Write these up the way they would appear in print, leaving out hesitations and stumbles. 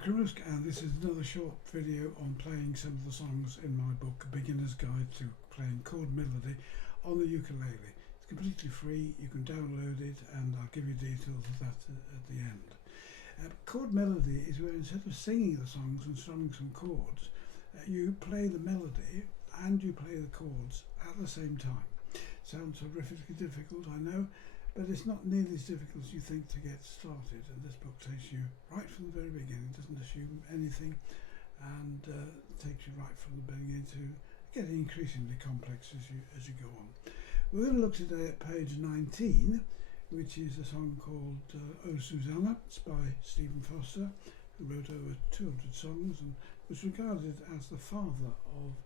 Crimlisk, and this is another short video on playing some of the songs in my book, A Beginner's Guide to Playing Chord Melody on the ukulele. It's completely free, you can download it, and I'll give you details of that at the end. Chord melody is where instead of singing the songs and strumming some chords, you play the melody and you play the chords at the same time. Sounds horrifically difficult, I know, but it's not nearly as difficult as you think to get started, and this book takes you right from the very beginning, doesn't assume anything, and takes you right from the beginning to getting increasingly complex as you go on. We're going to look today at page 19, which is a song called Oh Susanna. It's by Stephen Foster, who wrote over 200 songs and was regarded as the father of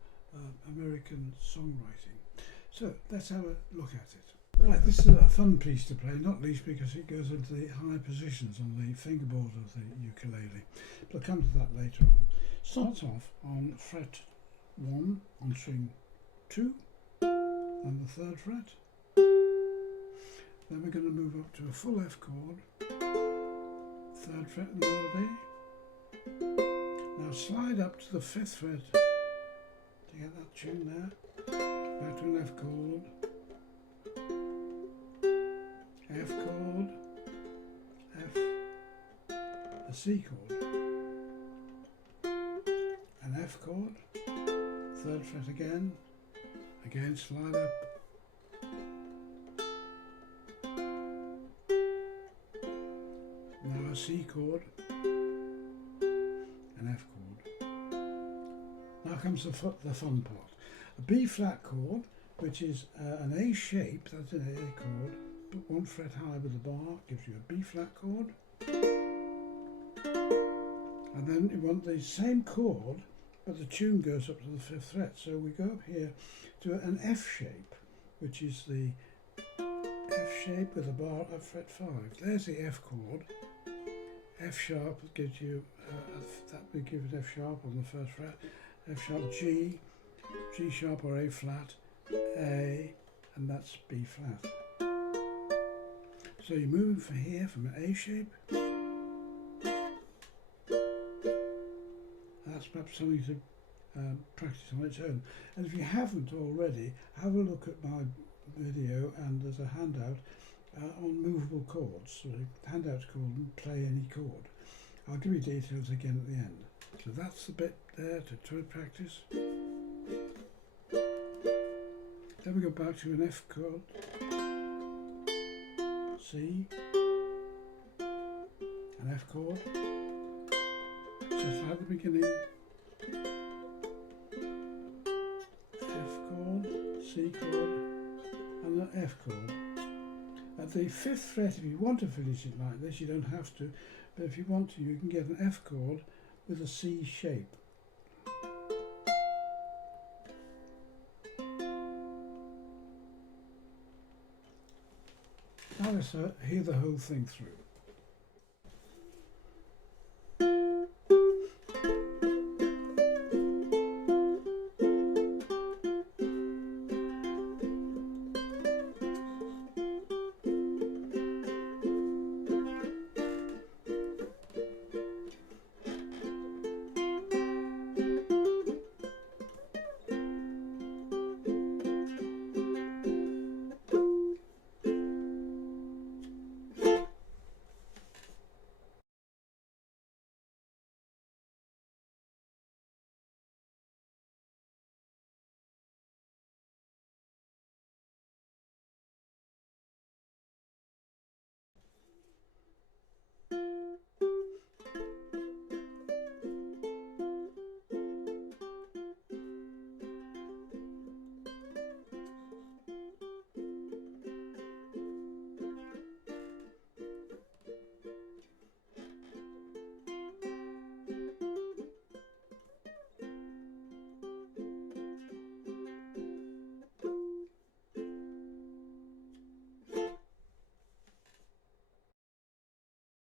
American songwriting. So let's have a look at it. Right, this is a fun piece to play, not least because it goes into the high positions on the fingerboard of the ukulele. But I'll come to that later on. Starts off on fret 1 on string 2 and the 3rd fret. Then we're going to move up to a full F chord, 3rd fret in the melody. Now slide up to the 5th fret to get that tune there. Back to an F chord. F chord, F, a C chord, an F chord, 3rd fret again slide up, now a C chord, an F chord. Now comes the fun part. A B flat chord, which is an A shape, that's an A chord, 1 fret high with the bar, gives you a B flat chord, and then you want the same chord but the tune goes up to the 5th fret, so we go up here to an F shape, which is the F shape with a bar at fret 5. There's the F chord. F sharp gives you that would give it F sharp on the 1st fret, F sharp, G, G sharp or A flat, A, and that's B flat. So you move from here from an A shape. That's perhaps something to practice on its own. And if you haven't already, have a look at my video, and there's a handout on movable chords. So the handout's called Play Any Chord. I'll give you details again at the end. So that's the bit there to practice. Then we go back to an F chord. C, an F chord, just at the beginning, F chord, C chord, and an F chord. At the 5th fret, if you want to finish it like this, you don't have to, but if you want to, you can get an F chord with a C shape. Now let's hear the whole thing through.